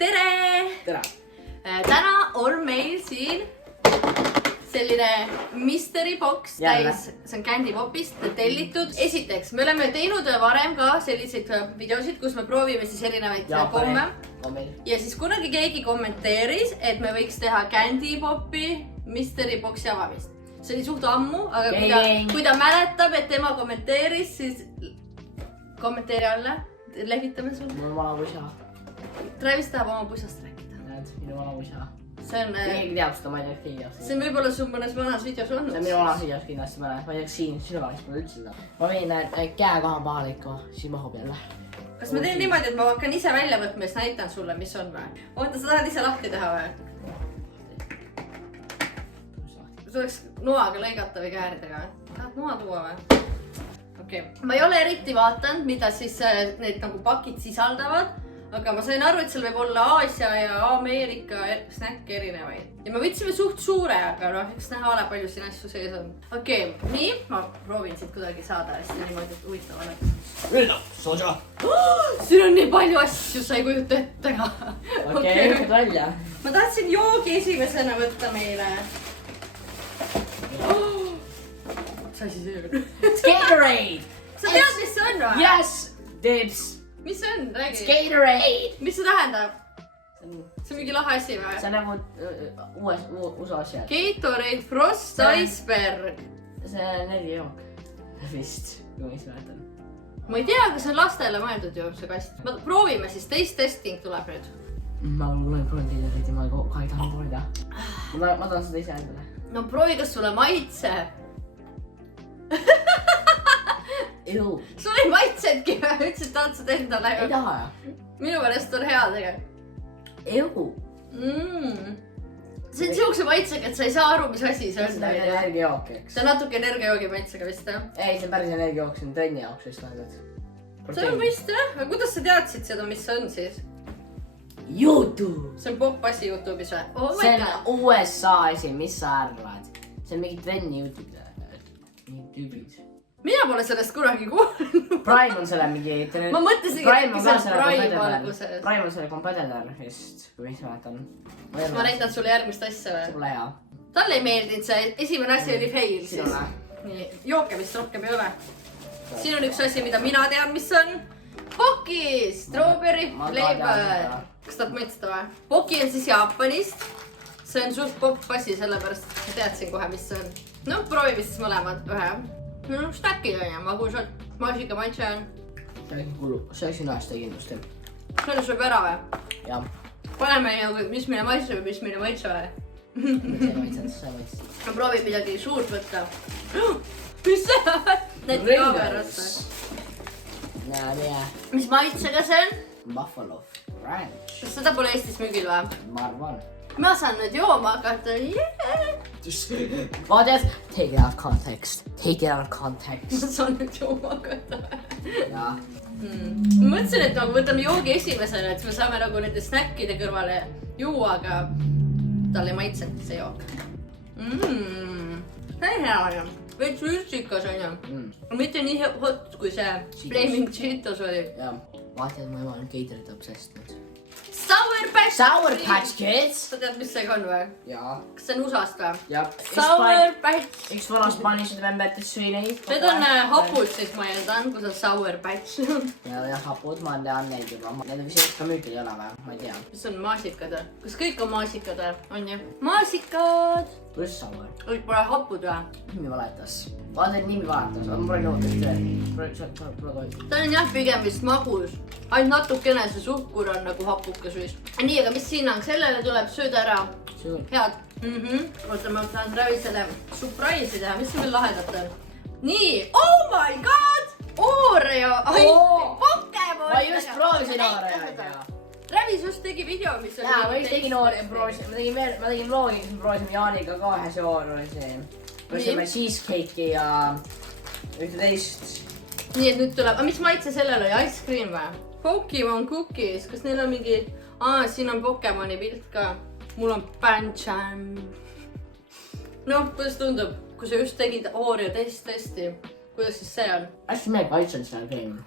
Tere! Tere! Täna on meil siin selline mystery box täis, see on Candy Popist tellitud. Esiteks, me oleme teinud varem ka selliseid videosid, kus me proovime siis erinevaid komme. Ja siis kunagi keegi kommenteeris, et me võiks teha Candy Popi mystery boxi avamist. See oli suht ammu, aga kui ta mäletab, et tema kommenteeris, siis kommentaari alla lehvitame sulle. Mul on vana pusa. Travis tahab oma pusast rääkida. Näed, minu vana pusa. See on... Keegi teab seda, ma ei tea, keegi teab seda. See on võib-olla sul mõnes vanas videos olnud. See on minu vanas videos kindlasti mõne. Ma ei tea, sinu vanas pole üldse seda. Ma võin käe koha pahale ikka, siis mahub jälle. Kas ma teen niimoodi, et ma hakkan ise välja võtma ja siis näitan sulle, mis on või? Oota, sa tahad ise lahti teha või? Tuleks noaga lõigata või kääridega. Tahad noa tuua või? Okei. Ma ei ole eriti vaatanud, mida siis need nagu pakid sisaldavad. Aga ma sain aru, et seal võib olla Aasia ja Ameerika snäkke erinevaid. Ja me võtsime suht suure, aga eks näha ole palju siin asju sees on. Okei, nii. Ma proovin siit kuidagi saada hästi niimoodi, et huvitav oleks. Rüda, soja! Siin on nii palju asju, sa ei kujuta ette ka. Okei, võtad välja. Ma tahtsin joogi esimesena võtta meile. Mis asi see on? Gatorade! Sa tead, mis see on või? Yes! Dibs! Mis see on? Räägi. Gatorade! Mis see tähendab? See on mingi lahe asi või? See on nagu USA asjad. Gatorade Frost Iceberg. See on energiajook. Vist, kui mis mäletan. Ma ei tea, aga see on lastele mõeldud ju, see kast. Proovime siis, testing tuleb nüüd. Ma olen proovinud Gatorade, ma kohe ei tahan proovida. Ma tahan seda ise endale. No proovi, kas sulle maitseb. Sul ei maitsedki või? Ütlesid, tahad seda endale? Ei taha ja. Minu pärast on hea tegelikult. Ehu. See on siukse maitsega, et sa ei saa aru, mis asi see on. See on energiajook, eks. See on natuke energiajoogi maitsega vist, jah? Ei, see on päris energiajook, see on trenni jaoks vist näidud. See on vist, jah? Aga kuidas sa teadsid seda, mis see on siis? YouTube! See on pop asi YouTube'is või? See on USA asi, mis sa arvad? See on mingi trenni YouTube'id. Mina pole sellest kunagi kuulnud. Prime on selle mingi... Ma mõtlesin, et see on Prime alguses. Prime on selle competitor, vist, kui mis mäletan. Ma näitan sulle järgmist asja või? See pole hea. Talle ei meeldinud see, esimene asi oli fail siis. Sinule. Nii, jooke vist rohkem ei ole. Siin on üks asi, mida mina tean, mis on. Poki, strawberry flavor. Kas tahad mõista või? Poki on siis Jaapanist. See on suht pop asi, sellepärast ma teadsin kohe, mis see on. No, proovime siis mõlemad ühe. Stäkkid on ja magusad, maasika maitse on. See oleks sinu hästi kindlasti. Selle sööb ära või? Jah. Paneme nagu, mis mine maitse või mis mine maitse või? See maitse. Ma proovin midagi suurt võtta. Mis see on? Näite kaamerasse. Mis maitsega see on? Buffalo Ranch. Kas seda pole Eestis müügil või? Ma arvan. Ma saan nüüd jooma hakata. Vaadad, take it out of context. Take it out of context. Ma saan nüüd jooma hakata. Jaa. Ma mõtlesin, et nagu võtame joogi esimesena, et me saame nagu nende snackide kõrvale juua, aga talle ei maitsenud see jook. See on hea ju. Veits ürtsikas on ju. Mitte nii hot kui see Flaming Cheetos oli. Jaa. Vaatad, ma olen Gatorade obsessed nüüd. Sour Patch Kids! Sa tead, mis see on või? Jaa. Kas see on USA-st või? Jah. Sour Patch. Üks vanas panis seda membetes süü neid. Need on hapud siis ma eeldan, kui see Sour Patch. Ja hapud, ma tean neid juba. Need on vist ka müügil ei ole või? Ma ei tea. Mis on maasikad või? Kas kõik on maasikad või? On ju? Maasikad! Pluss sour. Kõik pole hapud või? Nimi valetas. Vaata, et nimi valetas. Ma pole nõudnud veel. Ta on jah pigem vist magus. Ainult natukene see suhkur on nagu hapukas vist. Nii, aga mis hinnang sellele tuleb? Sööd ära. Head. Oota, ma tahan Travisele surprise'i teha. Mis see veel lahedat on? Nii. Oh my god! Oreo! Pokemon! Ma just proovisin Oreo'd. Travis just tegi video, mis oli... Jaa, ma just tegin Oreo'd. Ma tegin vlogi, kus me proovisime Jaaniga ka ühe see Oreo'si. Proovisime cheesecake'i ja ühte teist. Nii, et nüüd tuleb... Aga mis maitse sellel oli? Ice cream või? Pokemon cookies. Kas neil on mingi... siin on Pokemoni pilt ka. Mul on Pancham. Noh, kuidas tundub? Kui sa just tegid Oreo testi. Kuidas siis see on? Hästi meeg maitsen seda kreemi.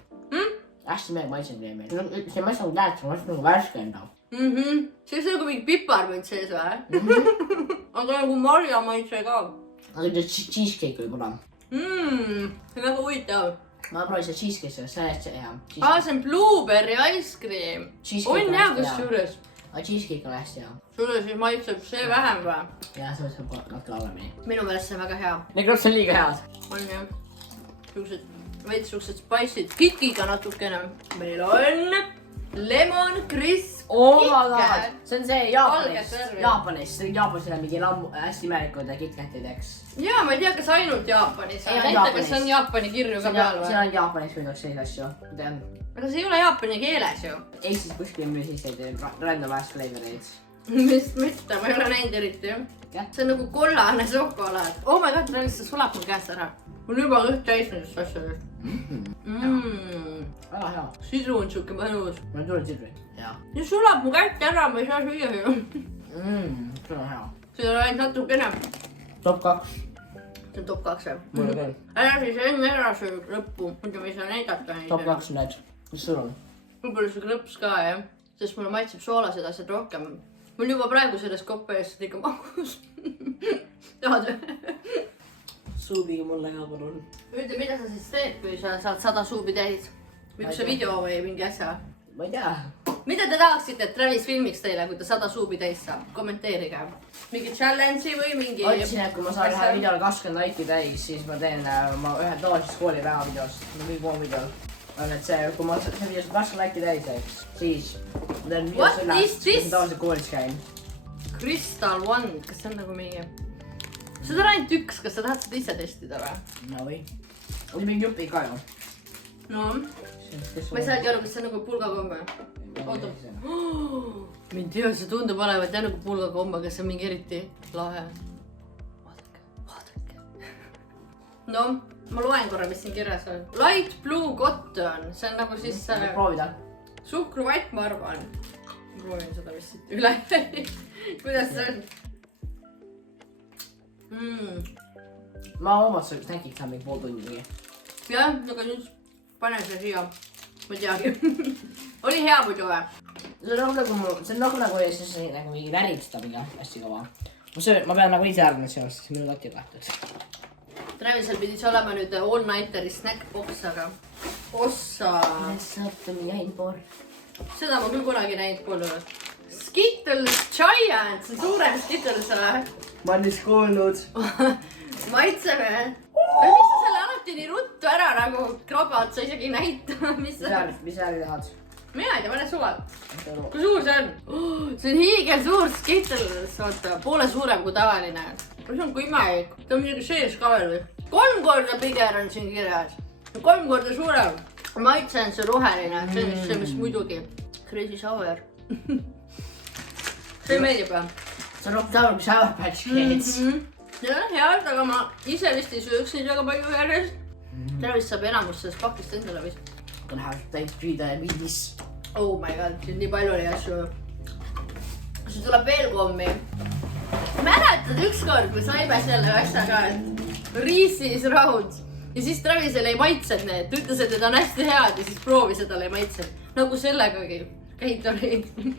Hästi meeg maitsen kreemi. See maitsen nagu käed, see maitsen nagu värske enda. See on nagu mingi piparmünt sees või? Aga nagu marja maitse ka. aga cheesecake oli kuna. See on väga huvitav. ma proovisin cheesecake, see on hästi hea. See on blueberry ice cream. On hea kus juures. aga cheesecake on hästi hea. Sulle siis maitseb see vähem või? jah, see saab natuke halvemini. Minu meelest see on väga hea. Need krõpsud on liiga head. On jah. Veits siuksed spice'id. Kikiga natukene. Meil on lemon crisp. Oh my god. See on see Jaapanis, Jaapanis on mingi hästi imelikud KitKatid, eks. Jaa, ma ei tea, kas ainult Jaapanis. Ei, Näita, kas on Jaapani kirju ka peal või? See on Jaapanis võidaks selline asju. Aga see ei ole jaapani keeles ju. Eestis kuskil müüs selliseid random ass flavoreid. Mitte, ma ei ole näinud eriti ju. See on nagu kollane šokolaad. Oh my god, Travis, see sulab mul käest ära. Mul juba kõht täis nendest asjadest. Väga hea. Sidru on siuke mõnus. Ma ei tule sidri. Ja sulab mu kätt ära, ma ei saa süüa ju. See on hea. See on ainult natukene. Top 2. See on top 2 jah. Mulle küll. Ära siis enne ära söö lõppu, muidu me ei saa näidata neid. Top 2 need. Mis sul on? Võib-olla see klõps ka jah. Sest mulle maitseb soolased asjad rohkem. Mul juba praegu sellest koppa eest ikka magus. Tahad või? Suubiga mulle ka palun. Ütle, mida sa siis teed, kui sa saad 100 suubi täis? Või kus see video või mingi asja? Ma ei tea. Mida te tahaksite, et Travis filmiks teile, kui ta 100 suubi täis saab? Kommenteerige. Mingi challenge'i või mingi... Otsin, et kui ma saan ühe videole 20 laiki täis, siis ma teen ühe tavalisest koolipäeva videost. Mingi pool videol. On, et see, kui ma see videos 20 laiki täis, eks, siis ma teen videos sellest, kui ma tavaliselt koolis käin. Crystal One, kas see on nagu mingi... Seda on ainult üks, kas sa tahad seda ise testida või? No või. Oli mingi jupi ka ju. No. Ma ei saagi aru, kas see on nagu pulgakomme. Oota. Ma ei tea, see tundub olevat jah nagu pulgakomme, kas see on mingi eriti lahe. Vaadake. No, ma loen korra, mis siin kirjas on. Light Blue Cotton, see on nagu siis... Proovida. Suhkruvatt, ma arvan. Proovin seda, mis siit üle jäi. Kuidas see on? Ma omasse snäkiks saan mingi pool tundi või. Jah, aga nüüd pane see siia. Ma teagi. Oli hea muidu või? See on nagu siis nagu mingi värib seda mingi hästi kõva. Ma pean nagu ise arvama sellest, siis minu lati lähtud. Travisel pidis olema nüüd all-nighteri snackbox, aga... Ossa! Saate mingi ainpoor. Seda ma küll kunagi näinud polnud. Skittles Giant, see on suurem Skittles või? Ma olen vist kuulnud. Maitseme. Miks sa selle alati nii ruttu ära nagu krabad, sa isegi ei näita? Mis värvi tahad? Mina ei tea, pane suvad. Kui suur see on? See on hiigel suur Skittles, vaata, poole suurem kui tavaline. See on kui imelik. Ta on midagi sees ka veel või? 3 korda piger on siin kirjas. 3 korda suurem. Maitse on see roheline, see mis muidugi. Crazy Sour. See meeldib või? See on rohkem Sour kui Sour Patch Kids. Jah, head, aga ma ise vist ei sööks neid väga palju järjest. Travis saab enamus sellest pakist endale vist. Gonna have to take diabetes. Oh my god, siin nii palju oli asju. See tuleb veel kommi. Mäletad ükskord, me saime selle asja ka, et Reese's Round. Ja siis Travisel ei maitsenud need. Ta ütles, et need on hästi head ja siis proovi seda ei maitsenud. Nagu sellegagi. Gatorade.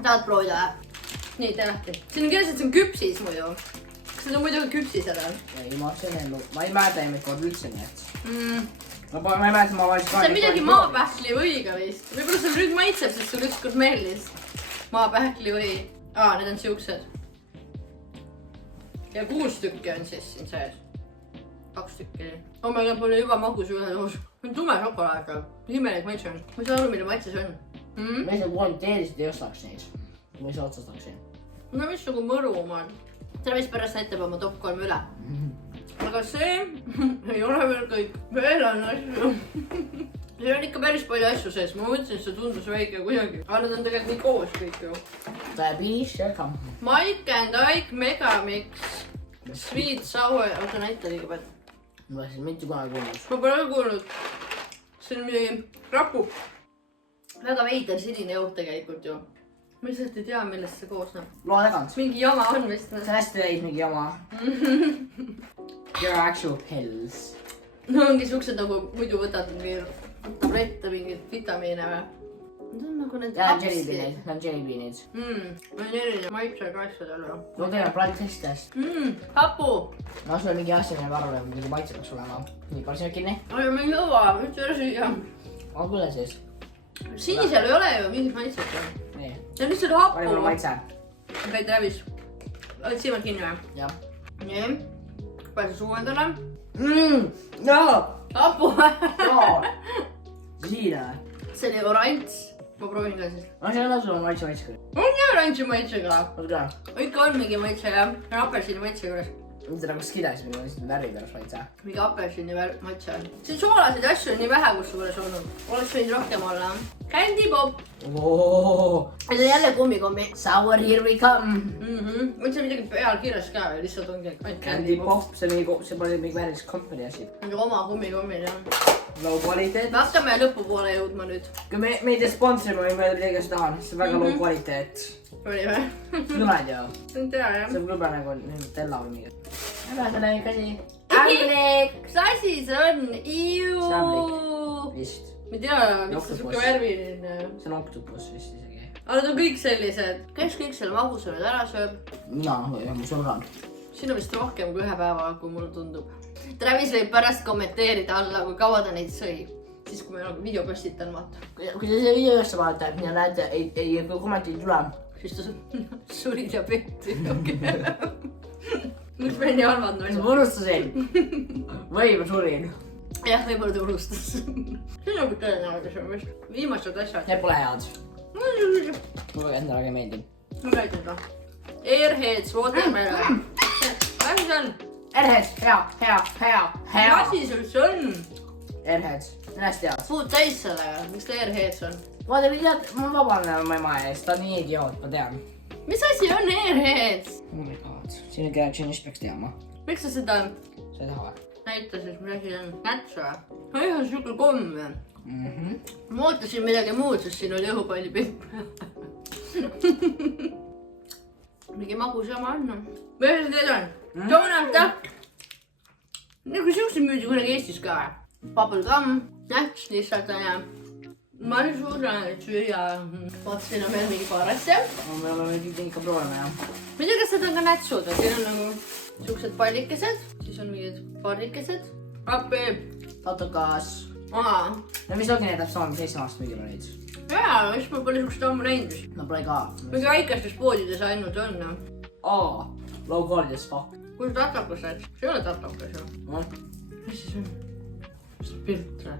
Tahad proovida või? Nii, tee lahti. Siin on kirjas, et see on küpsis muidu. Kas see on muidu küpsised on? Ei, ma ei mäleta ei kord üldse nii, et... Ma ei mäleta, ma valmis ka... See on midagi maapähkli võiga vist. Võib-olla sul nüüd maitseb, sest sul ükskord meeldis. Maapähkli või... need on siuksed. Ja 6 tükki on siis siin sees. 2 tükki. Oh my god, mul oli juba magus ühe toos. See on tume šokolaad ka. Imelik maitse on. Ma ei saa aru, mille maitse see on. Ma ei saa kvaliteerisid ei ostaks neid. Ma ei saa otsastaksin. No mis nagu mõru omad. Travis pärast näitab oma top 3 üle. Aga see ei ole veel kõik. Veel on asju. See on ikka päris palju asju sees. Ma mõtlesin, et see tundus väike kuidagi. Aga nad on tegelikult nii koos kõik ju. Diabetes, welcome. Mike and Ike Megamix. Sweet Sour. Oota näita liiga palju. Ma olen mitte kunagi kuulnud. Ma pole kuulnud. See on midagi rapub. Väga veider sinine jook tegelikult ju. Ma lihtsalt ei tea, millest see koosneb. Loa tagant. Mingi jama on vist. See on hästi leid mingi jama. Your actual pills. No ongi siuksed nagu muidu võtad mingi tablette, mingeid vitamiine või? Need on nagu need ja jellybeanid, need on jellybeanid. On erinev maitsega asjadel. No teeme brandtestest. Hapu. No sul on mingi asjane varule, mingi maitse peaks olema. Nii, palju sinna kinni. Aga me ei jõua, üldse ära süüa. On küll siis. Sinisel ei ole ju mingit maitset. Nii. See on lihtsalt hapu. Palju maitse. Okei, Travis. Oled silmad kinni või? Jah. Nii. Pääse suu endale. Jaa. Hapu. Jaa. Siine. See oli oranž. Ma proovin ka siis. No see on sul on maitse küll. On nii oranži maitsega. On ka. Ikka on mingi maitse jah. Apelsini maitse juures. Mitte nagu skides, mingi lihtsalt värvi pärast maitse. Mingi apelsini maitse. Siin soolaseid asju on nii vähe kusjuures olnud. Oleks võinud rohkem olla. Candy Pop. See on jälle kummikommi. Sour here we come. Mõtlesin midagi peal kirjas ka või lihtsalt ongi Candy Pop, see pole mingi välis company asi. mingi oma kummikommi jah. Low kvaliteet. Me hakkame lõpupoole jõudma nüüd. Kui me ei tee sponsori, ma võin öelda midagi, kes tahan. See on väga low kvaliteet. Oli või? Nõmed ju. See on tea jah. See on kõbe nagu Nutella või mingi. Ära selle kasi. Ämblik! Mis asi see on? Vist. Ma ei tea, miks ta suke värviline. See on oktopus vist isegi. Aga need on kõik sellised. Kes kõik selle magusa nüüd ära sööb? Mina, mu sõbrad. Siin on vist rohkem kui ühe päeva, kui mulle tundub. Travis võib pärast kommenteerida alla, kui kaua ta neid sõi. Siis kui me nagu video postitan, vaata. Kui te see video üles vaatate ja näete, ei kommenti ei tule. Siis ta suri diabeeti. Miks me nii halvad naised? Ma unustasin. Või ma surin. Jah, võib-olla ta unustas. See on nagu tõenäoliselt, see on vist viimased asjad. Need pole head. Mulle endale väga meeldib. Ma räägin seda. Airheads, watermelon. Mis see on? Airheads, hea. Mis asi see üldse on? Airheads, ennast tead. Puud täis selle, miks ta Airheads on? Vaata, tead, ma vabandan oma ema eest, ta on nii idioot, ma tean. Mis asi on Airheads? Oh my god, sinu reactionist peaks teama. Miks sa seda Sa ei taha. näita siis, mis asi on? Näts või? No jah, siuke komm. Ma ootasin midagi muud, sest siin oli õhupalli pilt. Mingi magus jama on. Mis see teed on? Donald Duck. Nagu siukseid müüdi kunagi Eestis ka. Bubblegum, näts lihtsalt on ja ma nüüd suudan süüa. Vaatasin on veel mingi paar asja. Me oleme kõik ikka proovime, jah. Ma ei tea, kas need on ka nätsud, siin on nagu siuksed pallikesed, siis on mingid parrikesed. Appi. Autokas. No mis ongi need täpselt sama, mis 7 aastat müügil olid? Jaa, mis ma pole siukest ammu näinud vist. No pole ka. Mingi väikestes poodides ainult on. Low quality as fuck. Kus tatakas näed? See ei ole tatakas ju. Mis siis on? Mis pilt või?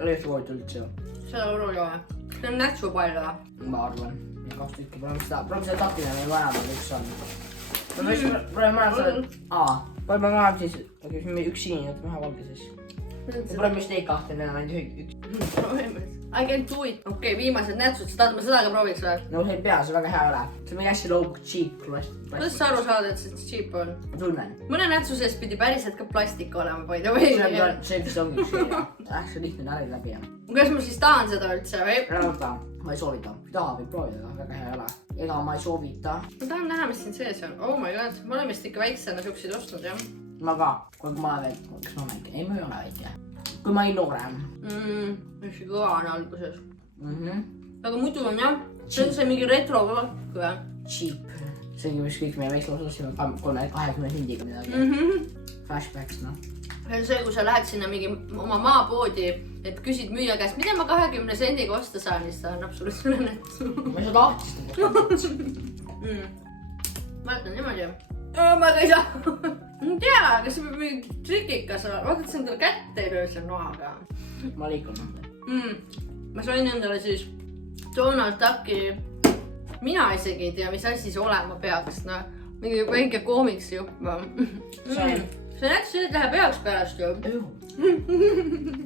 Oli just voodit üldse ju. Seda aru ei ole. See on nätsupall või? Ma arvan. 2 tükki, proovime seda tapina, meil vaja on üks on. Proovime mõned seda. Proovime mõned siis, üks sinine, ühe valge siis. Proovime vist neid kahte, neil on ainult üks. I can do it. Okei, viimased nätsud, sa tahad ma seda ka prooviks või? No see ei pea, see väga hea ei ole. See on mingi hästi low cheap. Kuidas sa aru saad, et see cheap on? Ma tunnen. Mõne nätsu sees pidi päriselt ka plastik olema, by the way. See vist ongi üks hea. See on lihtne närvi läbi. Kas ma siis tahan seda üldse või? Ma ei soovita. Kui tahab, võib proovida, aga väga hea ei ole. Ega ma ei soovita. Ma tahan näha, mis siin sees on. Oh my god, ma olen vist ikka väiksena siukseid ostnud, jah. Ma ka. Kui ma olen veel, kas ma olen väike? Ei, ma ei ole väike. Kui ma ei noorem. Hästi kõva on alguses. Aga muidu on jah, see on see mingi retro klokk või? Cheap. See ongi vist kõik meie väikselus ostsime 20 hindiga midagi. Flashbacks, noh. See on see, kui sa lähed sinna mingi oma maapoodi, et küsid müüja käest, mida ma 20 sendiga osta saan, siis ta annab sulle selle nätsu. Ma ei saa lahtistada. Vaatan niimoodi. Ma ka ei saa. Ma ei tea, kas see peab mingi trikikas olla. Vaata, et see on tal kätte ei löö seal noaga. Ma liikun. Ma sain endale siis Donald Ducki. Mina isegi ei tea, mis asi see olema peaks. Mingi väike koomiks jupp. See näts läheb heaks pärast ju.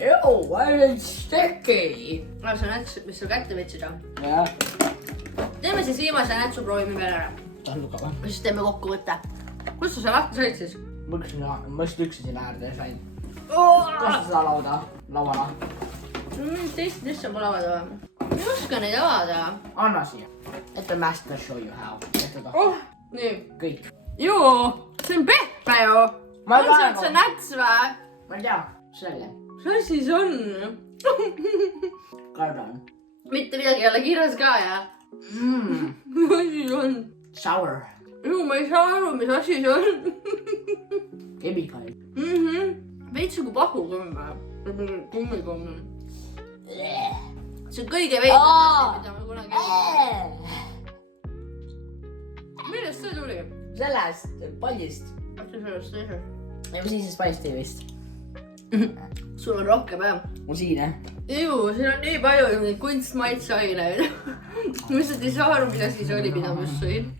It's sticky. See näts, mis sul kätte võtsid. Jah. Teeme siis viimase nätsu proovime veel ära. Tahan ja siis teeme kokkuvõtte. Kus sa see lahti said siis? Ma just üksin äärde ja sain. Kas seda lauala? Teist lihtsalt pole avada või? Ma ei oska neid avada. Anna siia. Ette master show you how. Nii. Kõik. Joo, see on pehme ju. On see üldse näts või? Ma ei tea, selle. Mis asi see on? kardan . mitte midagi ei ole kirjas ka ja . mis asi see on ? Sour . ma ei saa aru , mis asi see on . Chemical . veits nagu pahukomm või ? kummikomm . see on kõige veidram asi , mida ma kunagi ei . millest see tuli ? sellest pallist . äkki sellest teisest ? ei , ma siis Spice TV-st . sul on rohkem jah ? mul siin jah . ju , siin on nii palju neid kunstmaitseaineid . ma lihtsalt ei saa aru , mis asi see oli , mida ma just sõin .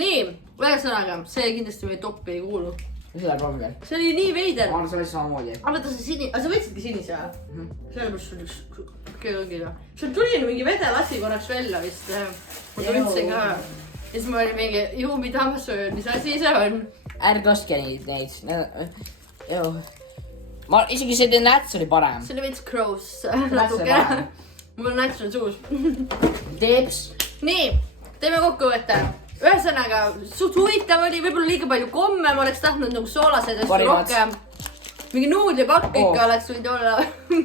nii , ühesõnaga , see kindlasti meie toppi ei kuulu . mis läheb rohkem veel ? see oli nii veider . ma arvan , see oli samamoodi . aga vaata see sinine , sa võtsidki sinise või ? sellepärast sul üks keegi või ? sul tuli mingi vedelasi korraks välja vist . ma tundsin ka . ja siis ma olin mingi , ju mida ma söön , mis asi see on ? ärge ostke neid . ma isegi see The Nats oli parem . see oli veits gross . Nats oli parem . mul on nats on suus . Teeps . nii , teeme kokkuvõtte . ühesõnaga , suht huvitav oli , võib-olla liiga palju komme , ma oleks tahtnud nagu soolaseid asju Parimad. rohkem . mingi nuudlipakk ikka Oh. oleks võinud olla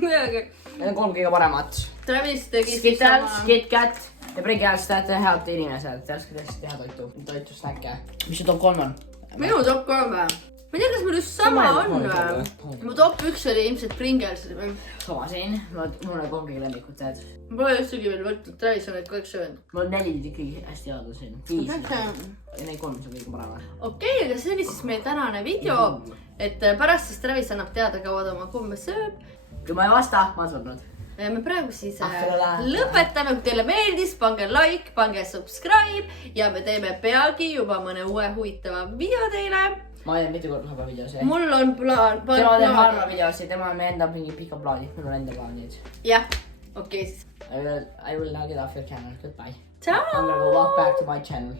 midagi . Need on 3 kõige paremat . Travis tegi Skittles , KitKat ja Breakdance , te olete head inimesed , te oskate hästi teha toitu snäkke . mis su top 3 on ? minu top 3 või ? ma ei tea , kas mul just sama on või ? mu top 1 oli ilmselt Pringles . sama siin , mul on 3 kõige lemmikut tead . ma pole üldsegi veel võtnud , Travis on need kogu aeg söönud . mul on 4 ikkagi hästi head on siin . 5 ja neid 3 on kõige paremad . okei , aga see oli siis meie tänane video , et pärast siis Travis annab teada , kaua ta oma komme sööb . kui ma ei vasta , ma olen surnud . ja me praegu siis Ahvelale. lõpetame , kui teile meeldis , pange like , pange subscribe ja me teeme peagi juba mõne uue huvitava video teile . ma ei tea , mitu korda juba videos . mul on plaan . tema teeb harva videosid , tema on enda mingi pika plaani , mul on enda plaanid . jah , okei siis . I will now get off your channel, goodbye . tšau . I'm gonna go walk back to my channel .